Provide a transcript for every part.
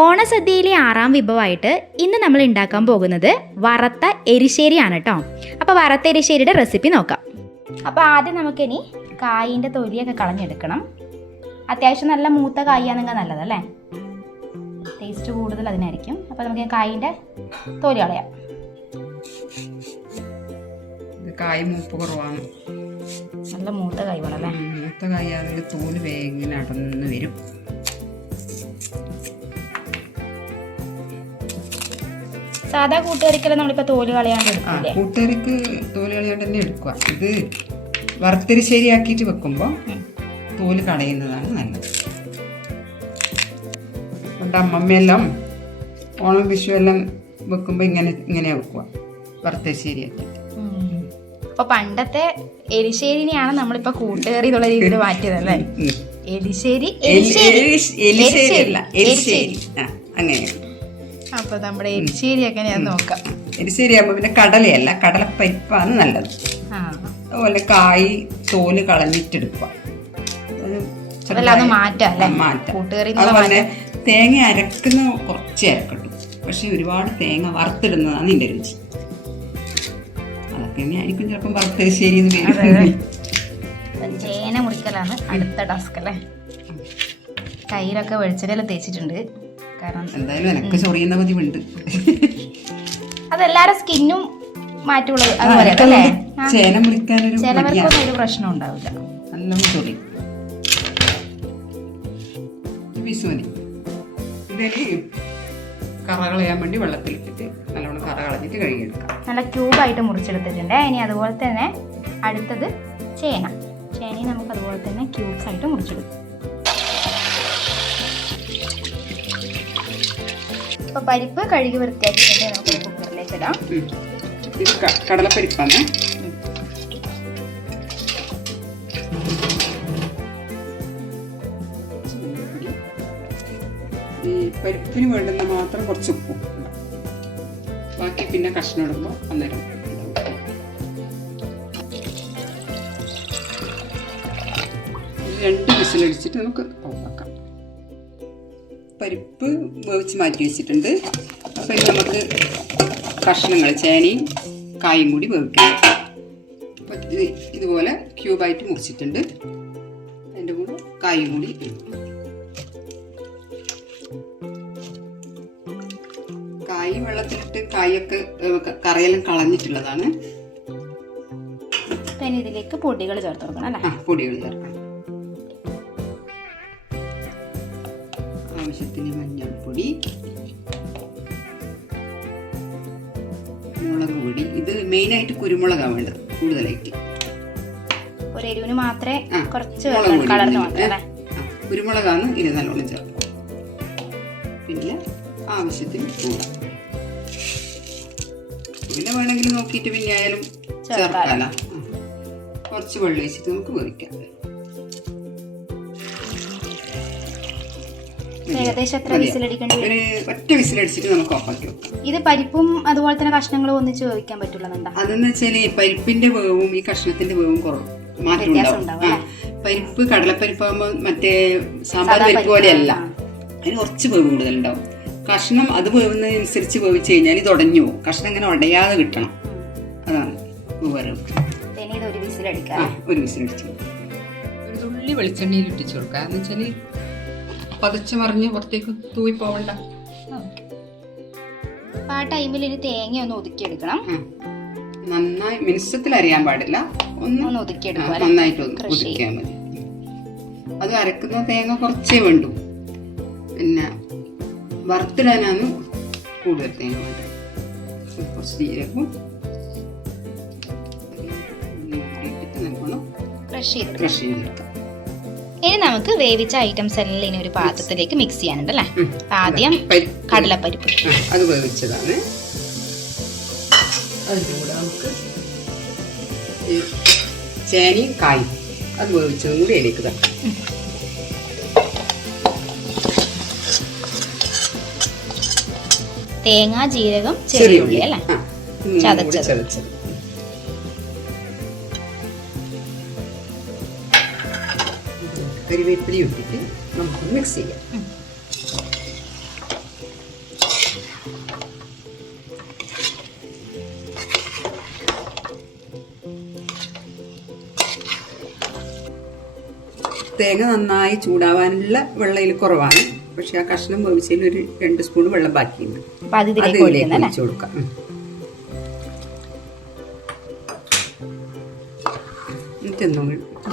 ഓണസദ്യയിലെ ആറാം വിഭവമായിട്ട് ഇന്ന് നമ്മൾ ഉണ്ടാക്കാൻ പോകുന്നത് വറുത്ത എരിശ്ശേരിയാണ് കേട്ടോ അപ്പോൾ വറുത്ത എരിശ്ശേരിയുടെ റെസിപ്പി നോക്കാം. അപ്പോൾ ആദ്യം നമുക്കിനി കായിന്റെ തൊലിയൊക്കെ കളഞ്ഞെടുക്കണം. അത്യാവശ്യം നല്ല മൂത്ത കായാണെങ്കിൽ നല്ലതല്ലേ ടേസ്റ്റ് കൂടുതൽ അതിനായിരിക്കും. അപ്പോൾ നമുക്ക് കായിന്റെ തൊലി കളയാം. കായ് മൂപ്പ് കുറവാണ്. നല്ല മൂത്ത കായ് വേണം മൂത്ത കായ് അതിന്റെ തോൽ വേഗം അടന്ന് വരും. സാധാ കൂട്ടുകറിക്കെല്ലാം നമ്മളിപ്പോൾ തോൽ കളയാണ്ട് ആ എടുക്കില്ലേ? കൂട്ടുകാർക്ക് തോൽ കളയാണ്ട് തന്നെ എടുക്കുക. ഇത് വറുത്തരി ശരിയാക്കിയിട്ട് വെക്കുമ്പോൾ. തോൽ കളയുന്നതാണ് നല്ലത്. അതുകൊണ്ട് അമ്മമ്മയെല്ലാം ഓണം വിഷു എല്ലാം വെക്കുമ്പോൾ ഇങ്ങനെ ഇങ്ങനെ വെക്കുക. വറുത്തരി ശരിയാക്കിയിട്ട് അപ്പൊ പണ്ടത്തെ എരിശ്ശേരിനെയാണ് നമ്മളിപ്പോ കൂട്ടുകറി എന്നുള്ള രീതിയിൽ മാറ്റിയത് അല്ലേ എലിശ്ശേരി എലിശ്ശേരി അല്ല എരിശ്ശേരി ആ അങ്ങനെയാണ് അപ്പൊ നമ്മുടെ എരിശ്ശേരി ഞാൻ നോക്കാം. എരിശ്ശേരി ആകുമ്പോ പിന്നെ കടലയല്ല കടലപ്പരിപ്പാണ് നല്ലത്. അതുപോലെ കായ് തോൽ കളഞ്ഞിട്ടെടുക്കുക. അതുപോലെ തേങ്ങ അരക്കുന്ന കുറച്ച് അരക്കട്ടു. പക്ഷെ ഒരുപാട് തേങ്ങ വറുത്തിടുന്നതാണ് ഇതിന്റെ രുചി. അതൊക്കെ ആയിരിക്കും ചിലപ്പം വറുത്തത് പേര് ചേന മുറിക്കലാണ് അടുത്ത ടാസ്ക് അല്ലേ? കയ്യിലൊക്കെ വെളിച്ചെണ്ണയിൽ തേച്ചിട്ടുണ്ട്. കാരണം എന്തായാലും എനക്ക് ചൊറിയുന്ന പതിവുണ്ട്. അതെല്ലാരും സ്കിന്നും മാറ്റുള്ളത് അതുപോലെ അല്ലേ? ചേന മുറിക്കാനൊരു. ചിലവർക്കൊന്നും ഒരു പ്രശ്നം ഉണ്ടാവില്ല. നല്ല ചൊറി. വിസുവിന് ഇതിന് കറ കളയാൻ വേണ്ടി വെള്ളത്തിലിട്ടിട്ട് നല്ലോണം കറ കളഞ്ഞിട്ട് കഴുകിയെടുക്കാം. നല്ല ക്യൂബായിട്ട് മുറിച്ചെടുത്തിട്ടുണ്ട്. ഇനി അതുപോലെ തന്നെ അടുത്തത് ചേന. ചേനയും നമുക്ക് അതുപോലെ തന്നെ ക്യൂബ്സ് ആയിട്ട് മുറിച്ചെടുക്കും. അപ്പോൾ പരിപ്പ് കഴുകി വൃത്തിയാക്കിയിട്ട് നമുക്ക് കുക്കറിലേക്ക് ഇടാം. ഇത് കടലപ്പരിപ്പാണ്. ഈ പരിപ്പിന് വേണ്ടുന്ന മാത്രം കുറച്ച് ഉപ്പും ബാക്കി പിന്നെ കഷ്ണം ഇടുമ്പോൾ അന്നേരം രണ്ട് വിസിലടിച്ചിട്ട് നമുക്ക് ഓഫാക്കാം പരിപ്പ് വേവിച്ച് മാറ്റി വെച്ചിട്ടുണ്ട്. അപ്പോൾ ഇനി നമുക്ക് കഷ്ണങ്ങൾ ചേനയും കായും കൂടി വേവിക്കാം. അപ്പോൾ ഇതുപോലെ ക്യൂബായിട്ട് മുറിച്ചിട്ടുണ്ട്. അതിന്റെ കൂടെ കായും കൂടി. കായ് വെള്ളത്തിലിട്ട് കായൊക്കെ കറയെല്ലാം കളഞ്ഞിട്ടുള്ളതാണ്. ഇതിലേക്ക് പൊടികൾ ചേർത്ത് കൊടുക്കണം അല്ലേ? പൊടികൾ ചേർക്കാം ആവശ്യത്തിന് മഞ്ഞൾപ്പൊടി മുളക് പൊടി. ഇത് മെയിൻ മെയിനായിട്ട് കുരുമുളകാണ് വേണ്ടത് കൂടുതലായിട്ട്. ഒരു എരിവിന് മാത്രമേ കുറച്ച് കുരുമുളകാണ് ഇത് നല്ലോണം ചേർക്കും പിന്നെ ആവശ്യത്തിന് കൂട പിന്നെ വേണമെങ്കിൽ നോക്കിയിട്ട് പിന്നെ ആയാലും ചേർക്കാല കുറച്ച് വെള്ളം വെച്ചിട്ട് നമുക്ക് വേവിക്കാം. ഏകദേശം എത്ര? വിസിലടിക്കേണ്ടി ഒരു ഒറ്റ വിസിലടിച്ചിട്ട് നമുക്ക് ഓഫാക്കി ഇത് പരിപ്പും അതുപോലെ തന്നെ കഷ്ണങ്ങളും ഒന്നിച്ച് വേവിക്കാൻ പറ്റുള്ളതുണ്ടാ അതെന്ന് വെച്ചാൽ പരിപ്പിന്റെ വേവും ഈ കഷ്ണത്തിന്റെ വേവും കുറവ്. മാറ്റം ഉണ്ടാവും. ആ, പരിപ്പ് കടലപ്പരിപ്പാകുമ്പോ മറ്റേ സാമ്പാർ പരിപ്പ് പോലെയല്ല. അതിന് കുറച്ച് വേവ് കൂടുതലുണ്ടാവും. കഷ്ണം അത് വേവുന്നതിനനുസരിച്ച് വേവിച്ച് കഴിഞ്ഞാൽ ഇത് ഉടഞ്ഞു പോകും. കഷ്ണം ഇങ്ങനെ ഉടയാതെ കിട്ടണം. അതാണ് വേവ്. ഇനി ഇത് ഒരു ആ വിസിലടിക്കാം ഒരു വിസിലടിച്ചു. ഒരു തുള്ളി വെളിച്ചെണ്ണയിൽ ഇട്ടിച്ചു കൊടുക്കുക. എന്ന് വെച്ചാൽ പതച്ച് മറിഞ്ഞ് പുറത്തേക്ക് തൂയി പോവണ്ട. ആ ടൈമിൽ ഇനി തേങ്ങ ഒന്ന് ഒതുക്കിയെടുക്കണം. നന്നായി മിനിസത്തിൽ അറിയാൻ പാടില്ല. ഒന്ന് ഒതുക്കിയെടുക്കുക? നന്നായിട്ട് ഒന്ന് ഒതുക്കിയാൽ മതി. അത് അരക്കുന്ന തേങ്ങ കുറച്ചേ വേണ്ടൂ. പിന്നെ വറുത്തിടാനാണ് കൂടുതൽ തേങ്ങ വേണ്ടത്. കുറച്ച് ജീരകവും ക്രഷ് ചെയ്ത് ക്രഷ് ചെയ്തെടുക്കാം. ഇനി നമുക്ക് വേവിച്ച ഐറ്റംസ് എല്ലാം ഇനി ഒരു പാത്രത്തിലേക്ക് മിക്സ് ചെയ്യാനുണ്ട് അല്ലേ? ആദ്യം പരിപ്പ്. കടലപ്പരിപ്പ്. അത് വേവിച്ചതാണ്. നമുക്ക് ചേനയും കായും അത് വേവിച്ചതും കൂടി അതിലേക്ക് തട്ടാം തേങ്ങ ജീരകം ചെറിയ ഉള്ളി അല്ലേ? ചതച്ചത്. ചതച്ചത്. കരിവേപ്പിലയും ഇട്ടിട്ട് നമുക്ക് മിക്സ് ചെയ്യാം തേങ്ങ നന്നായി ചൂടാവാനുള്ള വെള്ളയിൽ കുറവാണ്. പക്ഷെ ആ കഷ്ണം വേവിച്ചതിൽ ഒരു രണ്ട് സ്പൂൺ വെള്ളം ബാക്കിയുണ്ട്. അതിലേക്ക് ഒഴിച്ചു കൊടുക്കാം. എന്നിട്ടൊന്നും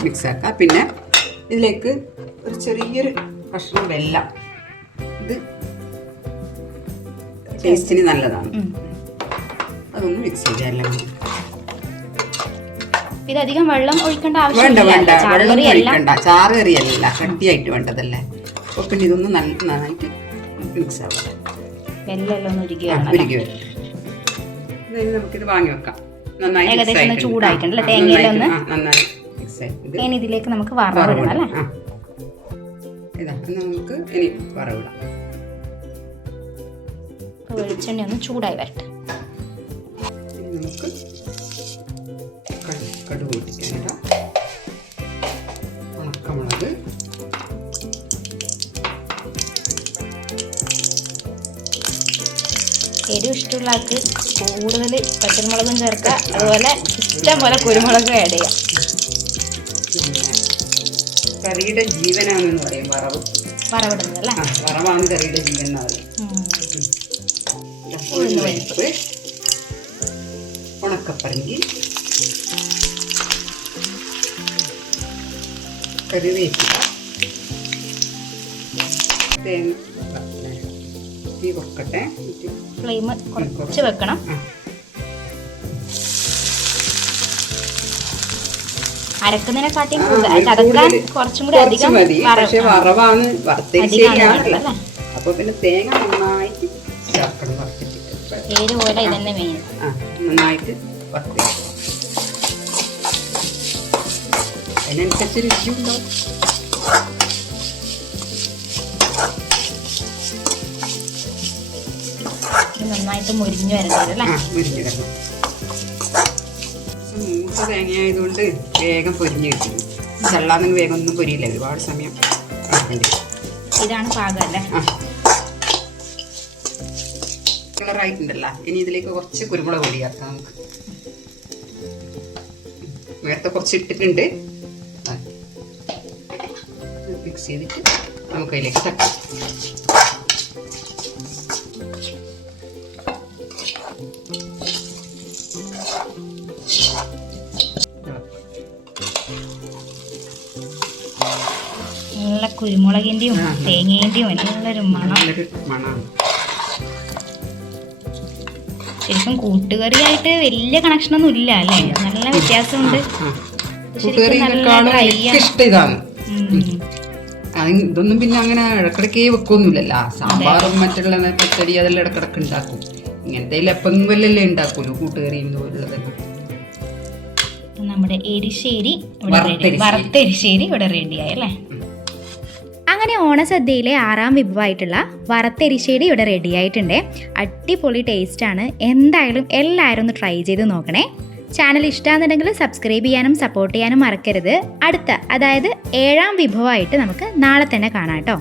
മിക്സ് ആക്കാം. പിന്നെ ഇതിലേക്ക് ഒരു ചെറിയൊരു കഷ്ണം വെല്ലം. ഇത് ടേസ്റ്റിന് നല്ലതാണ്. അതൊന്ന് മിക്സ് കൂടി. ഇതധികം വെള്ളം ഒഴിക്കേണ്ട വേണ്ട വേണ്ട. ആവശ്യമില്ല വെള്ളം ഒഴിക്കണ്ട. ചാറ് കറിയല്ല. കട്ടിയായിട്ട് വേണ്ടതല്ലേ. അപ്പൊ പിന്നെ ഇതൊന്ന് നല്ല നന്നായിട്ട് മിക്സ് ആവാം. വെല്ലെല്ലാം ഒന്ന് ആ, ഉരുകിയാണ് ഉരുകി നമുക്കിത് വാങ്ങി വെക്കാം. നന്നായി? നന്നായിട്ട്, ആ, നന്നായി. ഇനി ഇതിലേക്ക് നമുക്ക് അല്ലേ? ഇതാ നമുക്ക് ഇനി വറവിടാം വെളിച്ചെണ്ണ ഒന്ന് ചൂടായി വരട്ടെ. നമുക്ക് കടു- കടുക് പൊട്ടിക്കാനിടാം ഉണക്കമുളക്. എരിവ് ഇഷ്ടമുള്ള ആൾക്ക് കൂടുതൽ പച്ചമുളകും ചേർക്കുക. അതുപോലെ ഇഷ്ടം പോലെ കുരുമുളകും ആഡ് ചെയ്യാം. കറിയുടെ ജീവനാണെന്ന് പറയും വറവ്. വറവിടുന്നത് അല്ലേ ആ വറവാണ് കറിയുടെ ജീവൻ എന്ന് പറയും. ഉഴുന്ന് പരിപ്പ് ഉണക്കപ്പറങ്കി കറിവേപ്പില തേങ്ങ തീ കൊടുക്കട്ടെ. ഫ്ലെയിം കുറച്ച് വെക്കണം. അരക്കുന്നതിനെക്കാട്ടിയും കടക്കാൻ കുറച്ചും കൂടി അധികം പക്ഷെ വറവാണ്? അപ്പൊ പിന്നെ തേങ്ങ നന്നായിട്ട് ചേർക്കണം വറുത്തിട്ട് പേര് പോലെ ഇതന്നെ മെയിൻ നന്നായിട്ട് വറുത്ത് അതിനനുസരിച്ച് രുചിയുണ്ടാവും ഇത് നന്നായിട്ട് മുരിഞ്ഞു ആ മുരിഞ്ഞ് കിടന്നു മൂത്ത തേങ്ങ ആയതുകൊണ്ട് വേഗം പൊരിഞ്ഞ് കിട്ടും. ചെള്ളാന്ന് വേഗം ഒന്നും പൊരിയില്ല ഒരുപാട് സമയം ഇതാണ് പാകം അല്ലേ? ആ. കളറായിട്ടുണ്ടല്ലോ. ഇനി ഇതിലേക്ക് കുറച്ച് കുരുമുളക് പൊടി ചേർക്കാം നമുക്ക്. നേരത്തെ കുറച്ച് ഇട്ടിട്ടുണ്ട്. മിക്സ് ചെയ്തിട്ട് നമുക്ക് അതിലേക്ക് തട്ടാം നല്ല കുരുമുളകിന്റെയും ആ. തേങ്ങേന്റെയും നല്ലൊരു മണം ശരിക്കും കൂട്ടുകറിയായിട്ട് വലിയ കണക്ഷനൊന്നും ഇല്ല അല്ലേ? നല്ല വ്യത്യാസമുണ്ട്. ഇതൊന്നും പിന്നെ അങ്ങനെ ഇടക്കിടക്ക് വെക്കൊന്നുമില്ലല്ലോ. സാമ്പാറും മറ്റുള്ള പച്ചടി അതെല്ലാം ഇടക്കിടക്ക് ഉണ്ടാക്കും. ഇങ്ങനത്തെ എപ്പെങ്കിലല്ലേ ഉണ്ടാക്കൂലൂ കൂട്ടുകറി നമ്മുടെ എരിശ്ശേരി. വറുത്തെരിശ്ശേരി. വറുത്തെരിശ്ശേരി ഇവിടെ റെഡിയായി അല്ലേ? അങ്ങനെ ഓണസദ്യയിലെ ആറാം വിഭവമായിട്ടുള്ള വറുത്തെരിശ്ശേരി ഇവിടെ റെഡി ആയിട്ടുണ്ട്. അടിപൊളി ടേസ്റ്റാണ് എന്തായാലും എല്ലാവരും ഒന്ന് ട്രൈ ചെയ്ത് നോക്കണേ. ചാനൽ ഇഷ്ടമാണെന്നുണ്ടെങ്കിൽ സബ്സ്ക്രൈബ് ചെയ്യാനും സപ്പോർട്ട് ചെയ്യാനും മറക്കരുത്. അടുത്ത അതായത് ഏഴാം വിഭവമായിട്ട് നമുക്ക് നാളെ തന്നെ കാണാം കേട്ടോ.